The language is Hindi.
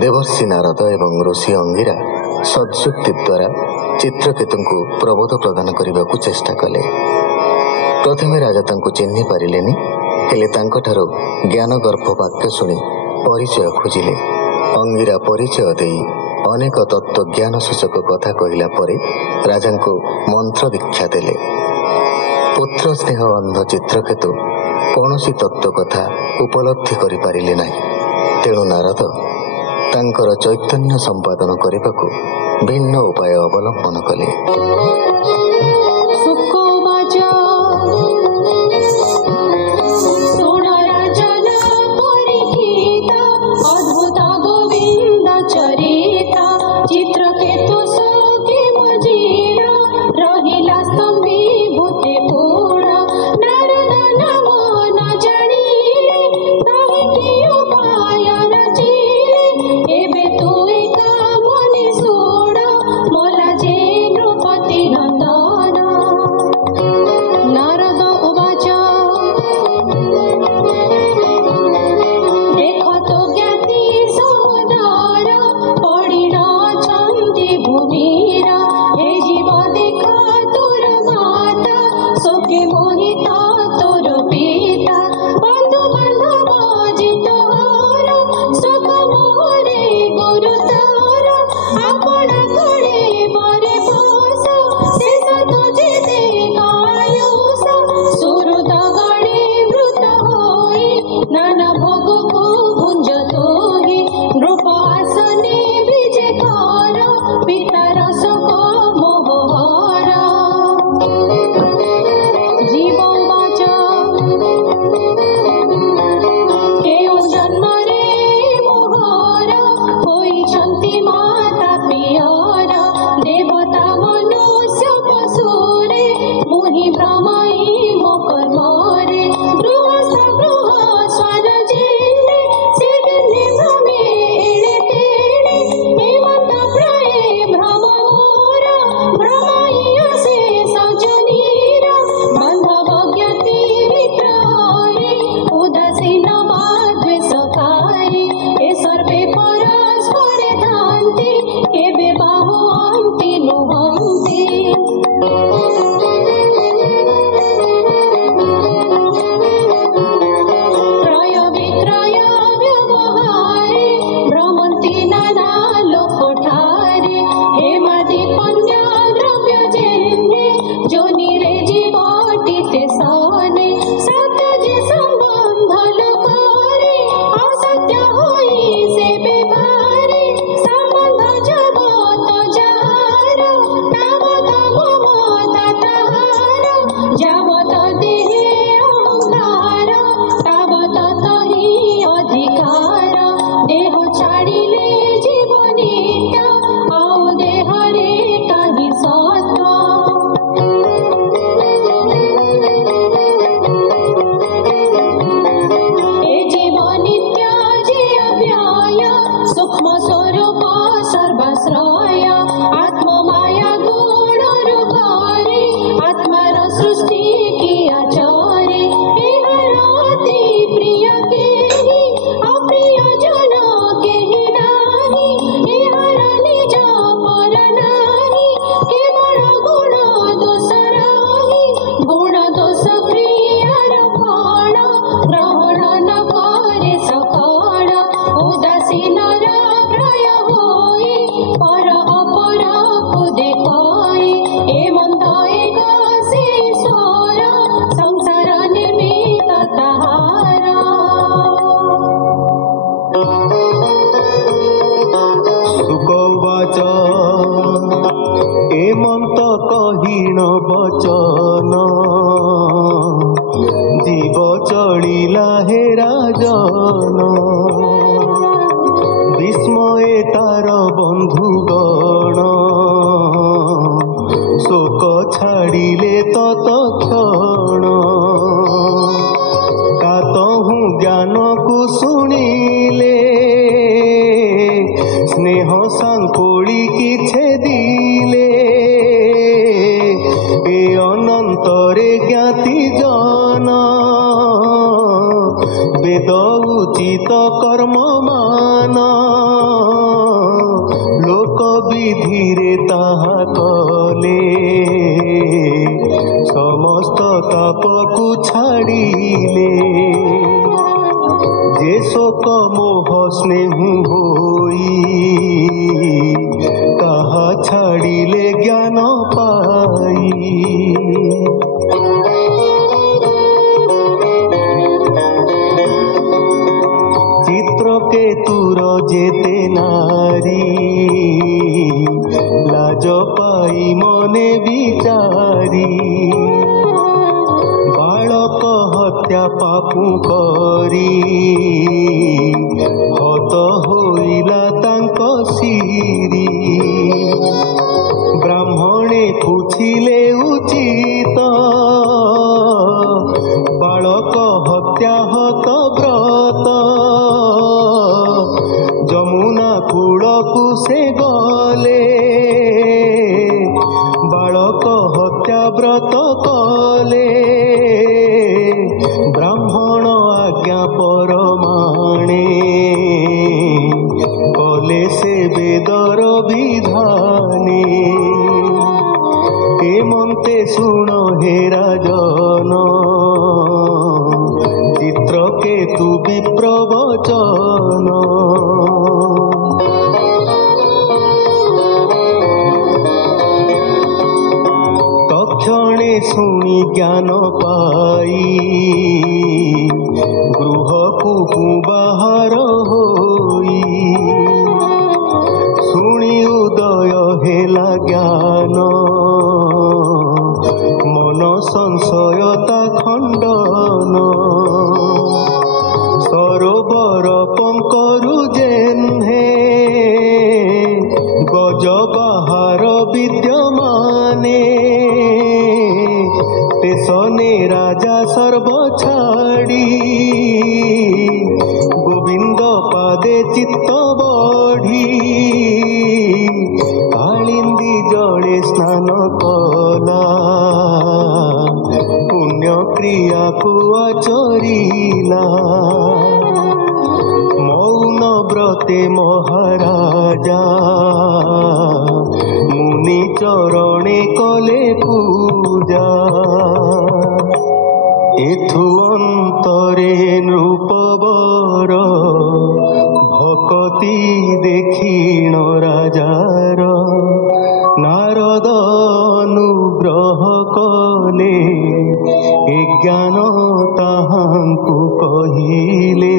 देवर्षि नारद एवं ऋषि अंगिरा सदयुक्ति द्वारा चित्रकेतु को प्रबोध प्रदान करने को चेष्टा कले। प्रथमे राजा तांको चिन्हि पारिलेनि, हेले तांकोठारो ज्ञान गर्भ वाक्य शुणी परिचय खोजिले। अंगिरा परिचय दे अनेक तत्व ज्ञान सूचक कथा कहला परे राजा को मंत्र दीक्षा देले। पुत्र स्नेह अंध चित्रकेतु कौनसी तत्व कथा उपलब्धि करि पारिले नाही। तेणु नारद तांकर चैतन्य संपादन करने को भिन्न उपाय अवलंबन कले। हेमंत कहीण बचन जीव चढ़िला हे राजन विस्मये तार बंधुगण शोक छाड़िले तत्क्षण कातहु ज्ञान को शुणिले स्नेह सांकोली की छेदिले ए अनंतरे ज्ञाति जन वेद उचित कर्म मान लोक विधिरे ताहा कले समस्त तापकु छाड़िले जे शोक मोह स्नेह होई ताहा छाड़िले ज्ञान पाई चित्रकेतुर जेते नारी लाज पाई मने विचारी बालक हत्या पापु करी हत होइला तांक सिरी ब्राह्मणे पूछिले उचित बालक हत्या हत व्रत जमुना कूड़कु से गले बालक हत्या व्रत कले ब्राह्मण आज्ञा परमाणे कले से वेदर विधाने हेमंते सुन हे राजन चित्रकेतु विप्रवचन तक्षणे शुणी ज्ञान पाई गृहकु बाहर होई शुणी उदय हेला ज्ञान मन संशयता खंडन सरोवर पंकरु जेन्हे गज बाहर विद्यमाने तेसने राजा सर्व छाड़ी गोविंद पादे चित्त बढ़ी कालिंदी जड़े स्नान कला पुण्य क्रिया को आचरिला मौन व्रते महाराजा मुनि चरणे कले पूजा एथु अंतरे नृपवर भक्ति देखिण राजार नारद अनुग्रह कले ए ज्ञान ताहांकु कहिले